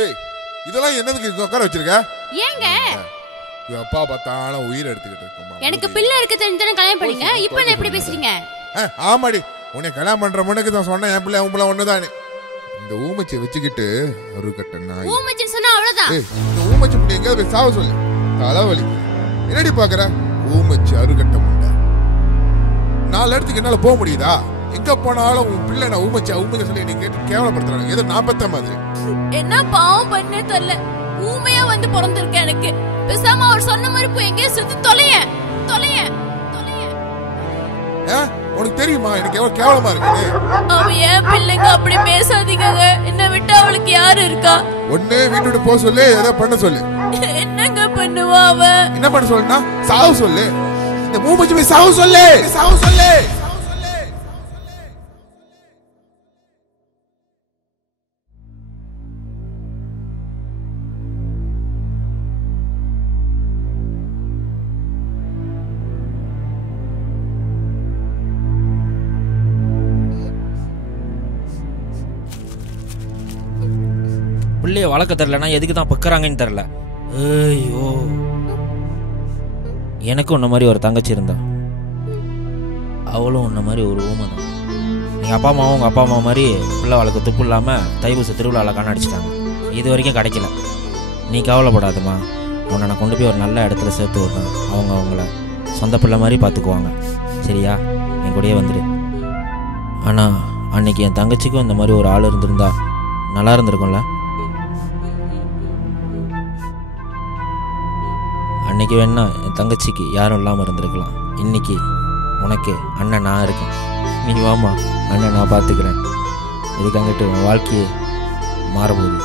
ஏய் இதெல்லாம் என்னதுக்கு இங்க உட்கார வச்சிருக்க? ஏங்க அப்பா பார்த்தாலும் உயிர் எடுத்துக்கிட்டு இருக்கோமா? எனக்கு பிள்ளை இருக்கு தெரிஞ்சதானே கல்யாணம் பண்ணீங்க. இப்போ என்ன எப்படி பேசுறீங்க? ஆமாடி, உன்னை கல்யாணம் பண்ற முன்னக்கு தான் சொன்னேன் என் பிள்ளை உன் பிள்ளை ஒண்ணுதானே. இந்த ஊமச்சியை வச்சுக்கிட்டு ஒரு கட்ட நாய். ஊமச்சின்னு சொன்னா அவ்வளவுதான். இந்த ஊமச்சி முடி எங்க போய் சாவ சொல்லு. தலைவலி என்னடி பாக்குற? ஊமச்சி அருகட்ட முண்டை. 4 இடத்துக்கு என்னால போக முடியுதா? எங்க போனாலும் உன் பிள்ளை நான் ஊமச்சி ஊமையை சொல்லி நீ கேட்டு கேவலப்படுத்துறாங்க. ஏதோ 40 மாதிரி என்ன பாவம் பண்ணே தெரியல. ஊமையா வந்து பிறந்திருக்கேன். எனக்கு பேசாம அவர் சொன்ன மாதிரி போய் எங்கேயே சுத்தி தொலைய. உனக்கு தெரியுமா எனக்கு எவ்வளவு கேவலமா இருக்கு? அவ ஏன் பிள்ளைங்க அப்படி பேசாதீங்க. என்ன விட்டு அவளுக்கு யாரு இருக்கா? ஒண்ணு வீட்டு போக சொல்லு, ஏதோ பண்ண சொல்லு. என்னங்க பண்ணுவா அவ? என்ன பண்ண சொல்லுனா சாவு சொல்லு. இந்த மூமச்சி போய் சாவு சொல்லு. பிள்ளைய வளர்க்க தெரிலனா எதுக்கு தான் பக்கறாங்கன்னு தெரில. ஐயோ, எனக்கும் உன்ன மாதிரி ஒரு தங்கச்சி இருந்தா. அவளும் உன்ன மாதிரி ஒரு ஊமை தான். எங்கள் அப்பா அம்மாவும் உங்கள் அப்பா அம்மா மாதிரி பிள்ளை வளர்க்க துப்பு இல்லாமல் தைப்பூச திருவிழாவில் கண்ணடிச்சிட்டாங்க. இது வரைக்கும் கிடைக்கல. நீ கவலைப்படாதம்மா, உன்னை நான் கொண்டு போய் ஒரு நல்ல இடத்துல சேர்த்து விட்றேன். அவங்கள சொந்த பிள்ளை மாதிரி பார்த்துக்குவாங்க. சரியா? என் கூடயே வந்துடு. ஆனால் அன்னைக்கு என் தங்கச்சிக்கும் இந்த மாதிரி ஒரு ஆள் இருந்திருந்தா நல்லா இருந்திருக்கும்ல. அன்னைக்கு வேணா என் தங்கச்சிக்கு யாரும் இல்லாமல் இருந்திருக்கலாம். இன்னைக்கு உனக்கு அண்ணன் நான் இருக்கேன். நீ வாமா, அண்ணன் நான் பார்த்துக்கிறேன். இதுக்காங்கிட்டு உன் வாழ்க்கையே மாறப்போகுது.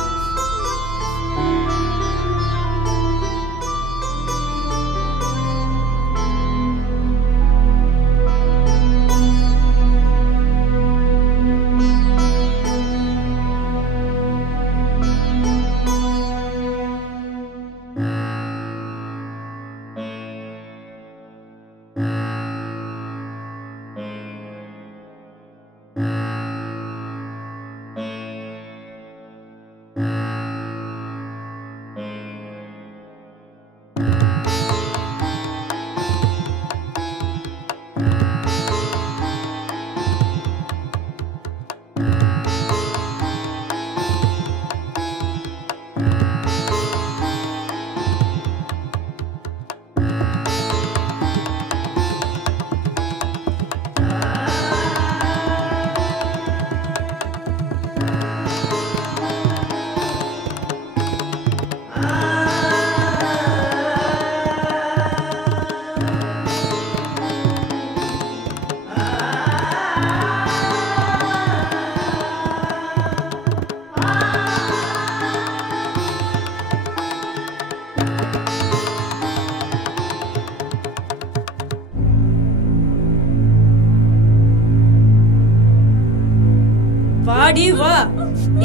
வாடி வா.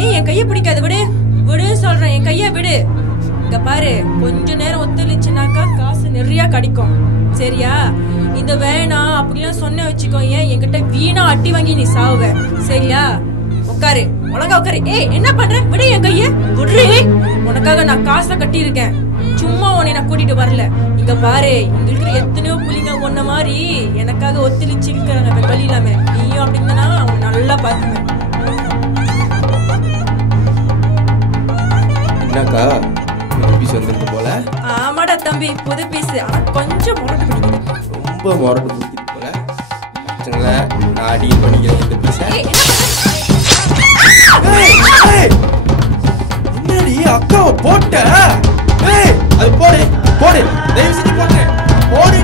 ஏய், என் கைய பிடிக்காது. விடு விடு சொல்றேன். என் கைய விடு. இங்க பாரு, கொஞ்ச நேரம் ஒத்துழைச்சுனாக்கா காசு நிறைய கிடைக்கும். சரியா? இந்த வேணாம் அப்படிலாம் சொன்ன வச்சுக்கோ. ஏன் என்கிட்ட வீணா அட்டி வாங்கி நீ சாவுவ. சரியா? உட்காரு, ஒழுங்கா உட்காரு. ஏய், என்ன பண்ற? விடு என் கைய. விடுறே. உனக்காக நான் காசை கட்டி இருக்கேன். சும்மா உன்னை நான் கூட்டிட்டு வரல. இங்க பாரு, இங்க இருக்கிற எத்தனையோ புள்ளிங்க ஒன்ன மாதிரி எனக்காக ஒத்துழைச்சு இருக்கிறாங்க. வழி இல்லாம நீயும் அப்படின்னா அவங்க நல்லா பாத்துப்பேன். என்னக்கா புது பீஸ் வந்திருக்கு போல? ஆமாடா தம்பி, புது பீஸ். ஆனா கொஞ்சம் முரட்டு பிடிக்குது. ரொம்ப முரட்டு பிடிக்குது போல. நான் டீல் பண்ணிக்கிறேன் இந்த பீஸை. என்னடி அக்காவை போட்ட? அது போடு போடு, தயவு செஞ்சு போட்டு போடு.